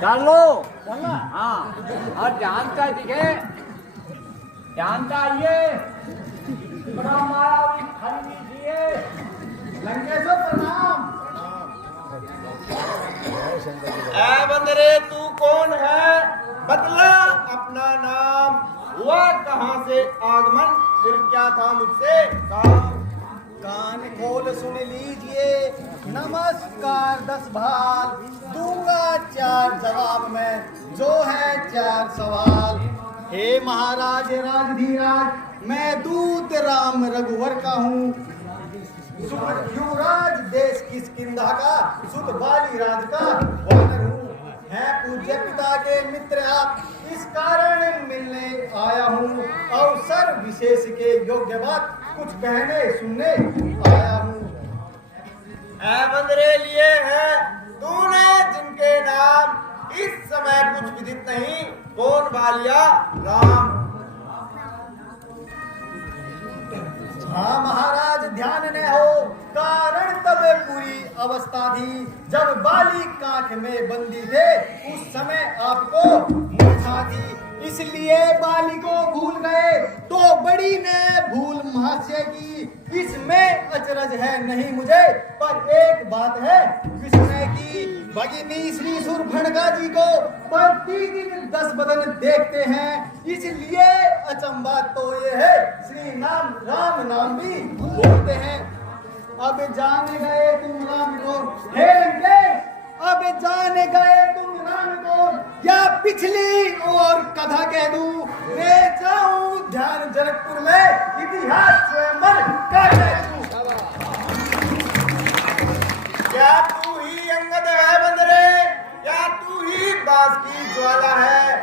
डाल लो। चलना। हाँ, और ध्यान से दिखे, ध्यान से आइए। बड़ा मारा भी खाली कीजिए। लंकेश्वर प्रणाम। ऐ बंदरे, तू कौन है? बतला अपना नाम। हुआ कहाँ से आगमन? फिर क्या था मुझसे काम? कान खोल सुन लीजिए, नमस्कार 10 भाल, दूंगा 4 जवाब में, जो है 4 सवाल। हे महाराज राजधीराज, मैं दूत राम रघुवर का हूँ, युवराज देश किष्किंधा का, सुत बाली राज का वानर हूँ। है पूज्य पिता के मित्र आप, इस कारण मिलने आया हूँ। अवसर विशेष के योग्य बात कुछ कहने सुनने आया हूँ। ऐ बंदरे, लिए है तूने जिनके नाम, इस समय कुछ विदित नहीं। कौन बालिया राम? हाँ महाराज, ध्यान न हो, कारण तब पूरी अवस्था थी, जब बाली कांख में बंदी थे, उस समय आपको मूर्छा थी, इसलिए बाली को भूल गए, तो बड़ी ने भूल महाशय की। इसमें अचरज है नहीं मुझे, पर एक बात है विस्मय की, भगिनी श्री शूर्पणखा जी को प्रतिदिन 10 बदन देखते हैं, इसलिए अचंबा तो ये है, श्री नाम राम नाम भी बोलते हैं। अब जान गए तुम राम को, हे लंकेश, अब जान गए तुम राम को, या पिछली और कथा कह दूं, मैं जाऊं ध्यान जनकपुर में, इतिहास स्वयंवर का कह दूं। क्या तू ही अंगद है बंदरे? क्या तू ही बास की ज्वाला है?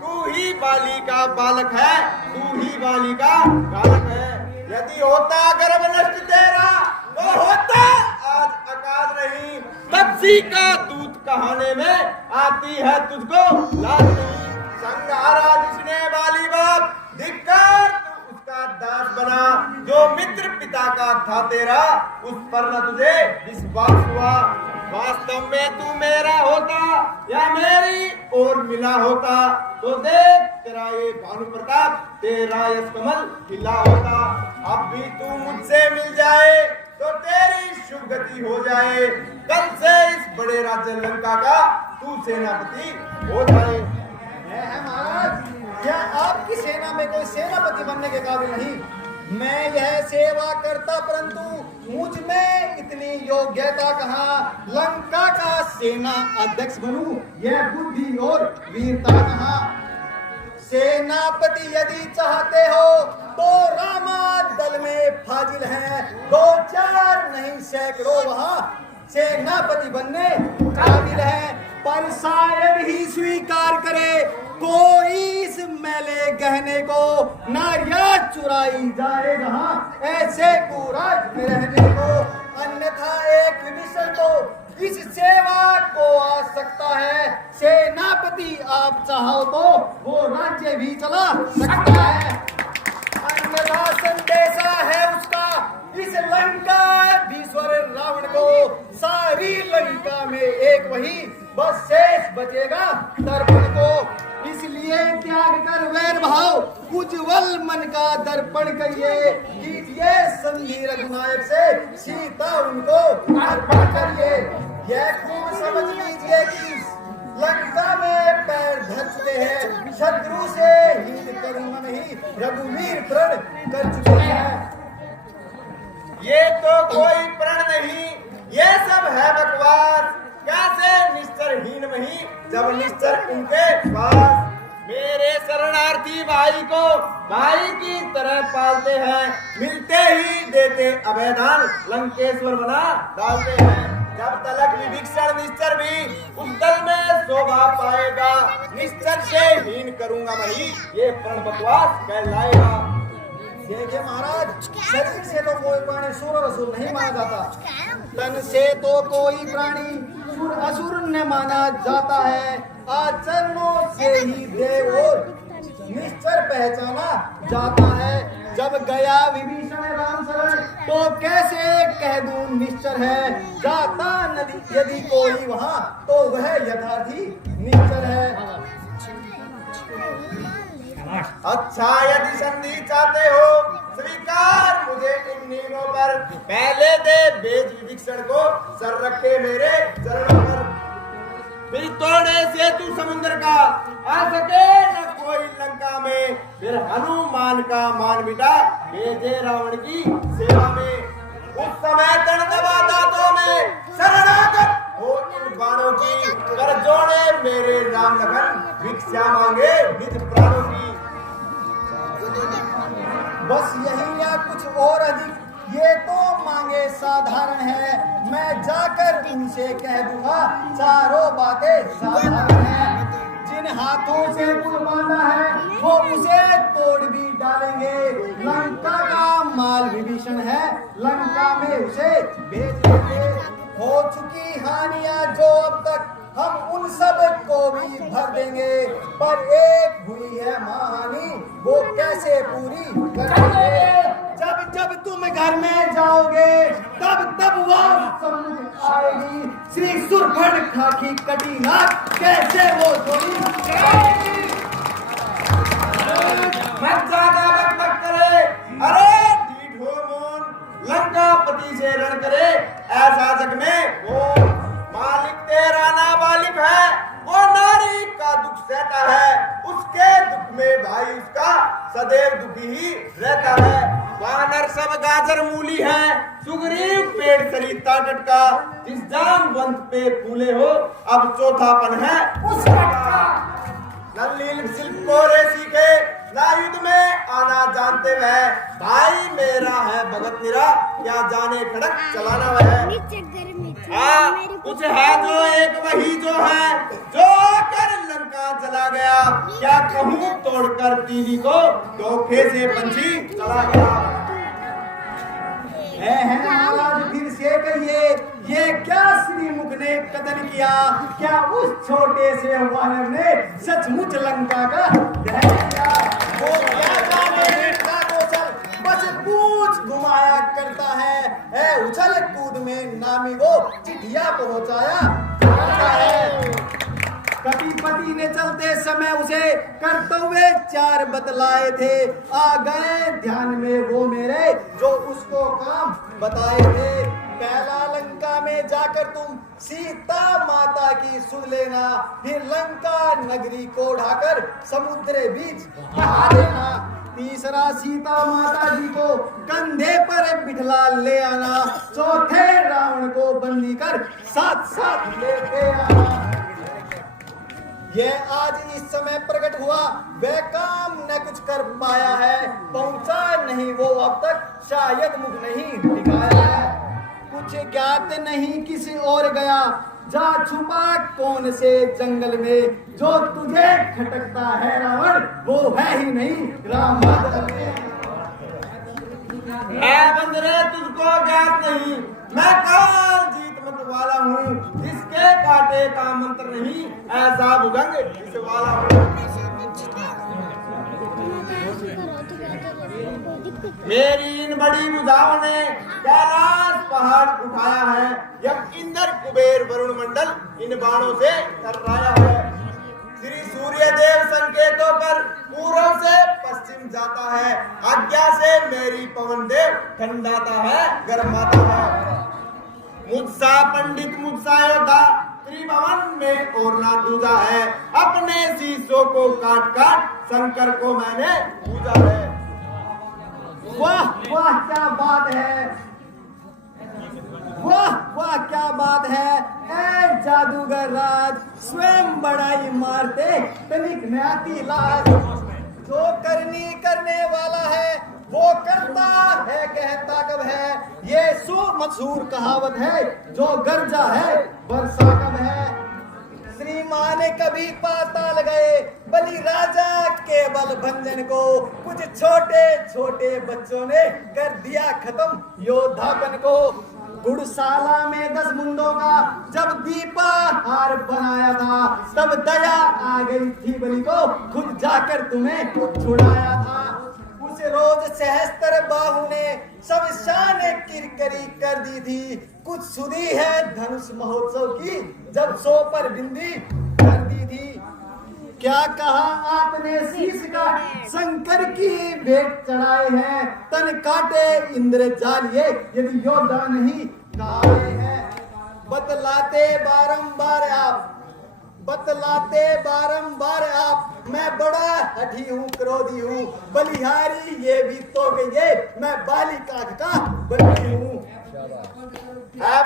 तू ही बाली का बालक है, तू ही बाली का बालक है। यदि होता गर्भ नष्ट तेरा, तो होता आज अकाल नहीं। मत्सी का दूध कहाने में आती है तुझको लाज नहीं। संघारा जिसने बाली बाप, धिक्कार तू उसका दास बना। जो मित्र पिता का था तेरा, उस पर न तुझे विश्वास हुआ। वास्तव में तू मेरा होता या मेरी और मिला होता, तो देख तेरा ये भानु प्रताप, तेरा यश कमल खिला होता। अब भी तू मुझसे मिल जाए, तो तेरी शुभ गति हो जाए। कल से इस बड़े राज्य लंका का तू सेनापति हो जाए। है महाराज, यह आपकी सेना में कोई सेनापति बनने के काबिल नहीं। मैं यह सेवा करता, परंतु मुझ में इतनी योग्यता कहाँ, लंका का सेना अध्यक्ष बनूं, यह बुद्धि और वीरता कहाँ। सेनापति यदि चाहते हो, तो रामा दल में फाजिल हैं, 2-4 नहीं सैकड़ों वहाँ सेनापति बनने काबिल है। पर शायद ही स्वीकार करे कोई इस मेले गहने को, नारिया चुराई जाए जहाँ ऐसे कुराज में रहने को। अन्यथा एक विभीषण तो इस सेवा को आ सकता है, सेनापति आप चाहो तो वो राज्य भी चला सकता है। अन्यथा संदेशा है उसका इस लंकाधीश्वर रावण को, सारी लंका में एक वही बस शेष बचेगा दर्पण को। इसलिए त्याग कर वैर भाव, उज्जवल मन का दर्पण करिए, कीजिए संधि रघुनायक से, सीता उनको अर्पण करिए। यह खूब समझ लीजिए कि लंका में पैर धर चुके हैं, शत्रु से हीन करुणा नहीं, रघुवीर प्रण कर चुके हैं। ये तो कोई प्रण नहीं, ये सब है बकवास। कैसे निश्चरहीन वही, जब निश्चर उनके पास। मेरे शरणार्थी भाई को भाई की तरह पालते हैं, मिलते ही देते अभयदान, लंकेश्वर बना डालते हैं। जब तलक विभीषण निश्चर भी उस दल में शोभा पाएगा, निश्चर से हीन करूंगा वही, ये प्रण बकवास कहलाएगा। देखिए महाराज, शरीर से तो कोई प्राणी सुर और असुर नहीं माना जाता, तन से तो कोई प्राणी सुर असुर न माना जाता है, आचरणों से ही देव और निश्चर पहचाना जाता है। जब गया विभीषण राम शरण, तो कैसे कह दूं निश्चर है, जाता नदी यदि कोई वहां तो वह यथार्थी निश्चल है। अच्छा, यदि संधि चाहते हो स्वीकार मुझे इन नियमों पर। पहले दे बेज विभीषण को, सर रखे मेरे चरणों पर। फिर तोड़े से तू समुद्र का, आ सके न कोई लंका में। फिर हनुमान का मान मिटा, भेजे रावण की सेवा में। उस समय तन दबा दांतों में, शरणागत हो इन बाणों की। कर जोड़े मेरे राम लखन, भिक्षा मांगे निज प्राणों की। बस यही या कुछ और अधिक ये तो मांगे साधारण है। मैं जाकर उनसे कह दूंगा चारों बातें साधारण है। जिन हाथों से पुल बांधा है वो उसे तोड़ भी डालेंगे। लंका का माल विभीषण है, लंका में उसे भेज देंगे। हो चुकी हानियां जो अब तक हम उन सब को भी भर देंगे। पर एक हुई है महाहानि, वो कैसे पूरी करेंगे। जब जब तुम घर में जाओगे तब तब वह समझ आएगी। श्री सुरभड़ खाकी कटी नाक कैसे वो जोड़ी जाएगी। मत ज्यादा बकबक करे, अरे ढीठ हो मोन। लंकापति से रण करे, ऐसा जग में वो। मालिक तेरा नाबालिग है, वो नारी का दुख सहता है। उसके दुख में भाई उसका सदैव दुखी ही रहता है। वानर सब गाजर मूली है, सुग्रीव पेड़ सरिता तट का। जिस जामवंत पे फूले हो अब चौथापन है उसका। न लील शिल्प को रे सीखे, ना युद्ध में आना जानते वह। भाई मेरा है भगत निरा, क्या जाने खड़क चलाना वह। कुछ है जो एक वही जो है, जो आकर लंका चला गया। क्या कहूँ तोड़कर तीली को, धोखे से पंछी चला गया। है महाराज फिर से कहिए, ये क्या श्रीमुख ने कथन किया। क्या उस छोटे से वानर ने सचमुच लंका का दहन किया। वो क्या जाने क्या कौशल, बस पूछ घुमाया करता है। उछल कूद में नामी वो चिट्ठिया पहुंचाया करता है। कपिपति ने चलते समय उसे कर्तव्य 4 बतलाए थे। आ गए ध्यान में वो मेरे जो उसको काम बताए थे। पहला लंका में जाकर तुम सीता माता की सुन लेना। फिर लंका नगरी को ढाकर समुद्र बीच बहा देना। तीसरा सीता माता जी को कंधे पर बिठला ले आना। चौथे रावण को बंदी कर साथ साथ लेके आना। यह आज इस समय प्रकट हुआ, वह काम न कुछ कर पाया है। पहुंचा नहीं वो अब तक, शायद मुख नहीं दिखाया है। कुछ ज्ञात नहीं किसी और गया, जा छुपा कौन से जंगल में। जो तुझे खटकता है रावण, वो है ही नहीं राम में। बंदरे तुझको ज्ञात नहीं, मैं काल जीत मत वाला हूँ। जिसके काटे का मंत्र नहीं, ऐसा भुजंग इस वाला हूँ। मेरी इन बड़ी भुजाओं ने कैलाश पहाड़ उठाया है। जब इंद्र कुबेर वरुण मंडल इन बाणों से टकराया है। श्री सूर्य देव संकेतों पर पूर्व से पश्चिम जाता है। आज्ञा से मेरी पवन देव ठंडाता है, गरमाता है। मुझसा पंडित मुझसा योद्धा, त्रिभुवन में और ना दूजा है। अपने शीशों को काट काट शंकर को मैंने पूजा है। वाह वाह क्या बात है, वाह वाह क्या बात है। ए जादूगर राज, स्वयं बड़ाई मारते तनिक न आती लाज। जो करनी करने वाला है वो करता है, कहता कब है। ये सो मशहूर कहावत है, जो गरजा है वर्षा कब है। श्रीमान कभी पाताल गए, बलि राजा के बल भंजन को। कुछ छोटे छोटे बच्चों ने कर दिया खत्म योद्धापन को। गुड़शाला में 10 मुंडों का जब दीपा हार बनाया था, तब दया आ गई थी बलि को, खुद जाकर तुम्हें छुड़ाया था। उस रोज सहस्त्र बाहु ने सब शान किरकरी कर दी थी। कुछ सुधी है धनुष महोत्सव की, जब सो पर बिंदी कर दी थी। क्या कहा आपने शीश का, शंकर की भेंट चढ़ाए हैं। तन काटे इंद्र जालिए, यदि योद्धा नहीं कहाए हैं। बतलाते बारंबार आप, मैं बड़ा हठी हूँ, क्रोधी हूँ, बलिहारी ये भी तो गई, मैं बालिका का बली हूँ।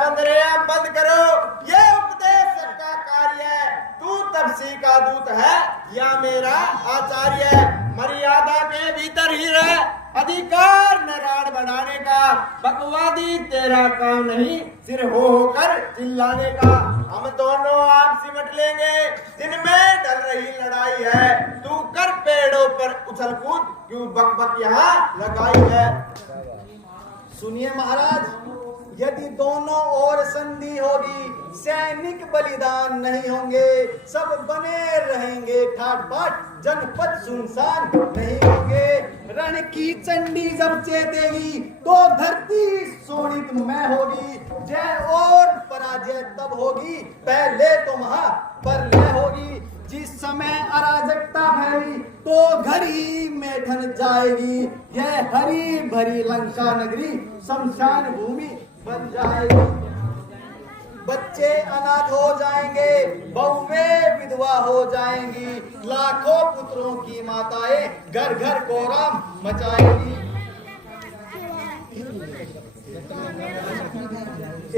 बंदरे आप बंद करो, ये उपदेश का कार्य है। तू तपसी का दूत है या मेरा आचार्य है। मर्यादा के भीतर ही रह, अधिकार न राड़ बढ़ाने का। बकवादी तेरा काम नहीं, सिर हो होकर चिल्लाने का। हम दोनों आप सिमट लेंगे, जिनमें डल रही लड़ाई है। तू कर पेड़ों पर उछल कूद, क्यों बक बक यहाँ लगाई है। सुनिए महाराज, यदि दोनों ओर संधि होगी, सैनिक बलिदान नहीं होंगे। सब बने रहेंगे ठाट बाट, जनपद सुनसान नहीं होंगे। रण की चंडी जब चेतेगी, तो धरती शोणित में होगी। जय और पराजय तब होगी, पहले तो महाप्रलय होगी। जिस समय अराजकता फैली, तो घर ही में ठन जाएगी। यह हरी भरी लंका नगरी शमशान भूमि बन जाएगी। बच्चे अनाथ हो जाएंगे, बहुएं विधवा हो जाएंगी। लाखों पुत्रों की माताएं घर घर कोहराम मचाएंगी।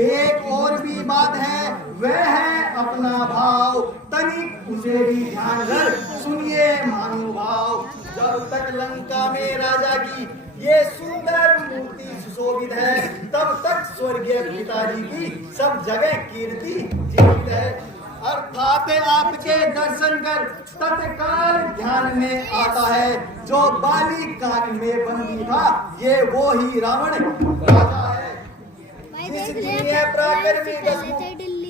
एक और भी बात है, वह है अपना भाव। तनिक उसे भी ध्यान कर सुनिए महानुभाव। जब तक लंका में राजा की ये सुंदर मूर्ति सुशोभित है, तब तक स्वर्गीय पिताजी की सब जगह कीर्ति जीवित है। अर्थात आपके दर्शन कर तत्काल ध्यान में आता है, जो बाली काट में बंदी था, ये वो ही रावण राजा है। जिस दुनिया पराक्रमी दस्यु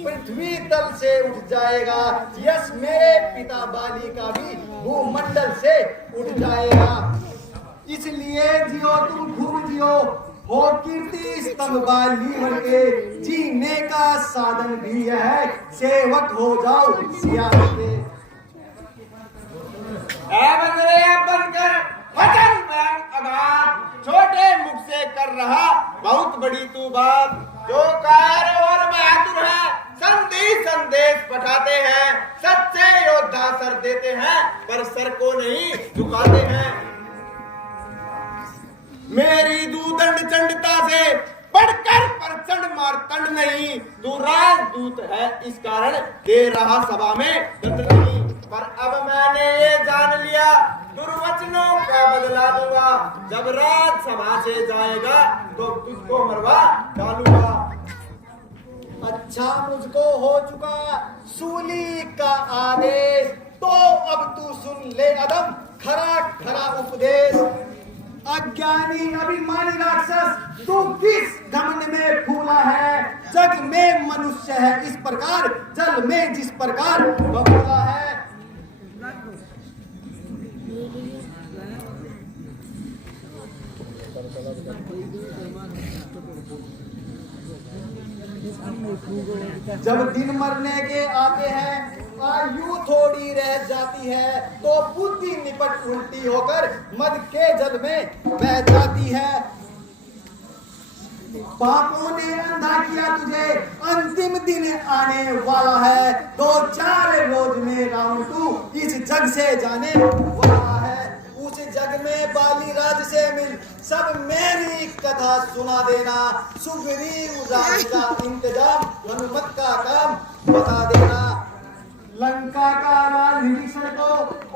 पृथ्वी तल से उठ जाएगा, यश मेरे पिता बाली का भी भूमंडल से उठ जाएगा। इसलिए जियो तुम खूब जियो, हो कीर्ति स्तंभ बाली बन के। जीने का साधन भी है, सेवक हो जाओ सिया के। बंदरे आप बंद कर, वचन बयान अगाध। छोटे मुख से कर रहा बहुत बड़ी तू बात। जो कायर और बहादुर है, संदेश पठाते हैं। सच्चे योद्धा सर देते हैं, पर सर को नहीं झुकाते हैं। मेरी दूदंड चंडता से बढ़कर प्रचंड मारतंड नहीं। तू राजदूत है, इस कारण दे रहा सभा में दंड नहीं। पर अब मैंने ये जान लिया, दुर्वचनों का बदला दूंगा। जब राजसभा से जाएगा, तो तुझको मरवा डालूंगा। अच्छा मुझको हो चुका सूली का आदेश, तो अब तू सुन ले अदम खरा खरा उपदेश। अज्ञानी अभिमानी राक्षस, तू किस घमंड में फूला है। जग में मनुष्य है इस प्रकार, जल में जिस प्रकार बबूला है। जब दिन मरने के आते हैं, आयु थोड़ी रह जाती है, तो बुद्धि निपट उल्टी होकर मद के जल में बह जाती है। पापों ने अंधा किया तुझे, अंतिम दिन आने वाला है। 2-4 रोज में रावण तू इस जग से जाने वाला है। उस जग में बाली राज से मिल, सब मेरी कथा सुना देना। सुग्रीव राज का इंतजाम, हनुमत का काम बता देना। लंका का राज विभीषण को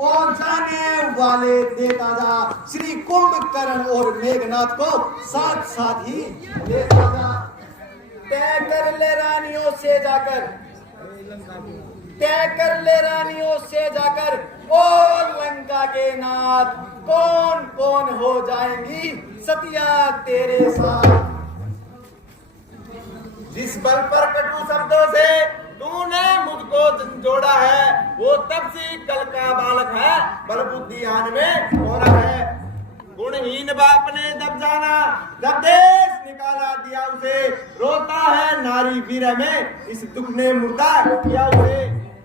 और जाने वाले देता जा। श्री कुंभकर्ण और मेघनाथ को साथ साथ ही देता जा। तय कर ले रानियों से जाकर, तय कर ले रानियों से जाकर, ओ लंका के नाथ, कौन कौन हो जाएंगी सतिया तेरे साथ। जिस बल पर कटु शब्दों से तूने मुझको जोड़ा है, वो तब से कल का बालक है, बल बुद्धि आन में गोरा है। गुणहीन बाप ने जब जाना, जब देश निकाला दिया उसे, रोता है नारी वीर में, इस दुख ने मुर्दा किया उसे।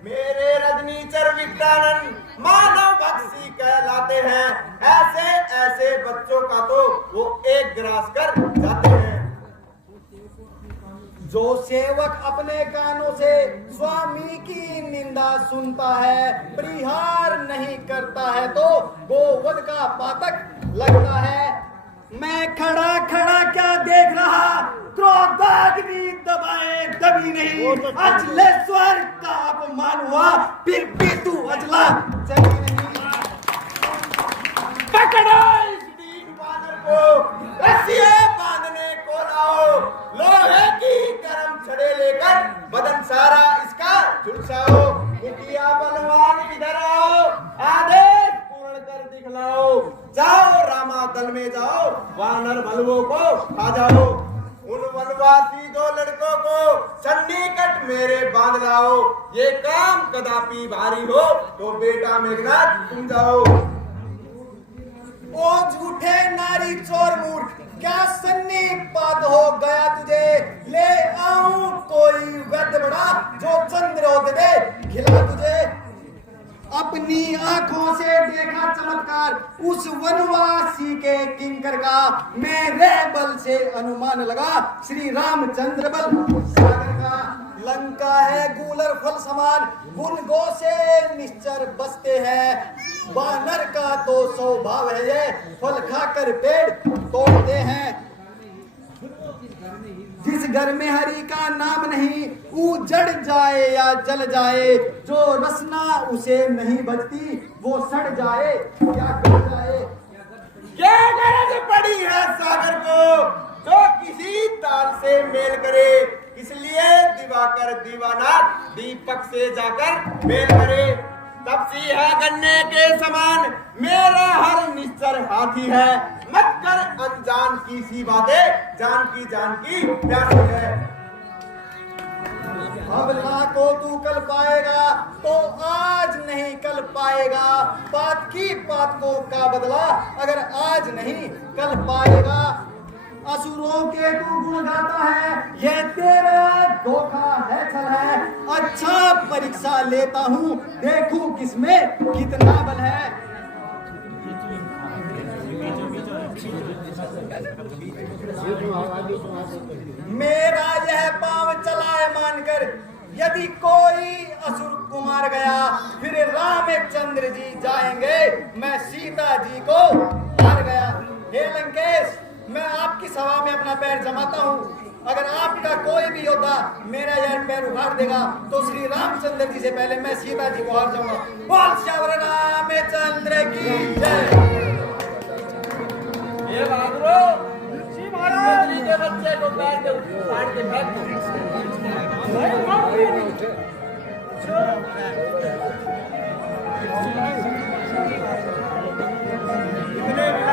मेरे रजनीचर विकटानंद मानव बख्शी कहलाते हैं, ऐसे ऐसे बच्चों का तो वो एक ग्रास कर जाते हैं। जो सेवक अपने कानों से स्वामी की निंदा सुनता है, परिहार नहीं करता है, तो गोवध का पातक लगता है। मैं खड़ा खड़ा क्या देख रहा, क्रोधाग्नि दबाए दबी नहीं, अचलेश्वर का अपमान हुआ, फिर भी तू अचला चली नहीं। पकड़ो इस दीन बानर को, रस्सियां बांधने को लाओ, लोहे की गर्म छड़े लेकर बदन सारा इसका झुलसाओ। कुटिया बलवान इधर आओ, आदेश पूर्ण कर दिखलाओ। जाओ रामा दल में जाओ, वानर बलवों को खा जाओ। उन वनवासी 2 लड़कों को सन्निकट मेरे बांध लाओ। ये काम कदापि भारी हो तो बेटा मेघनाथ तुम जाओ। ओ झूठे नारी चोर मूर्ख, क्या सन्निपात हो गया तुझे? ले आऊं कोई वैद्य बड़ा, जो चंद्रोदय दे खिला तुझे। अपनी आंखों से देखा चमत्कार उस वनवासी के किंकर का, मेरे बल से अनुमान लगा श्री रामचंद्र बल सागर का। लंका है गूलर फल समान, गुण गो से निश्चर बसते हैं, बानर का तो स्वभाव है ये, फल खाकर पेड़ तोड़ते हैं। जिस घर में हरि का नाम नहीं, उजड़ जाए या जल जाए, जो रसना उसे नहीं बचती, वो सड़ जाए या गल जाए। क्या गरज पड़ी है सागर को, जो किसी ताल से मेल करे, इसलिए दिवाकर दीवाना दीपक से जाकर मेल करे। तपसी है गन्ने के समान, मेरा हर निश्चर हाथी है, मत कर अनजान की सी बातें, जान की प्यासी है। अब ना को तू कल पाएगा, तो आज नहीं कल पाएगा, बात की बात को का बदला, अगर आज नहीं कल पाएगा। असुरों के तू गुण गाता है, ये तेरा धोखा है छल है, अच्छा परीक्षा लेता हूँ, देखूं किसमें कितना बल है। मेरा यह पांव चलाए मानकर, यदि कोई असुर कुमार गया, फिर रामचंद्र जी जाएंगे, मैं सीता जी को हार गया। हे लंकेश, मैं आपकी सभा में अपना पैर जमाता हूँ, अगर आपका कोई भी योद्धा मेरा यह पैर उखाड़ देगा, तो श्री रामचंद्र जी से पहले मैं सीता जी को हार जाऊंगा। बोल श्यावर रामचंद्र की जय। ये बहादुरो, जी महाराज के बच्चे को पैर के उखाड़ के फेंक दो।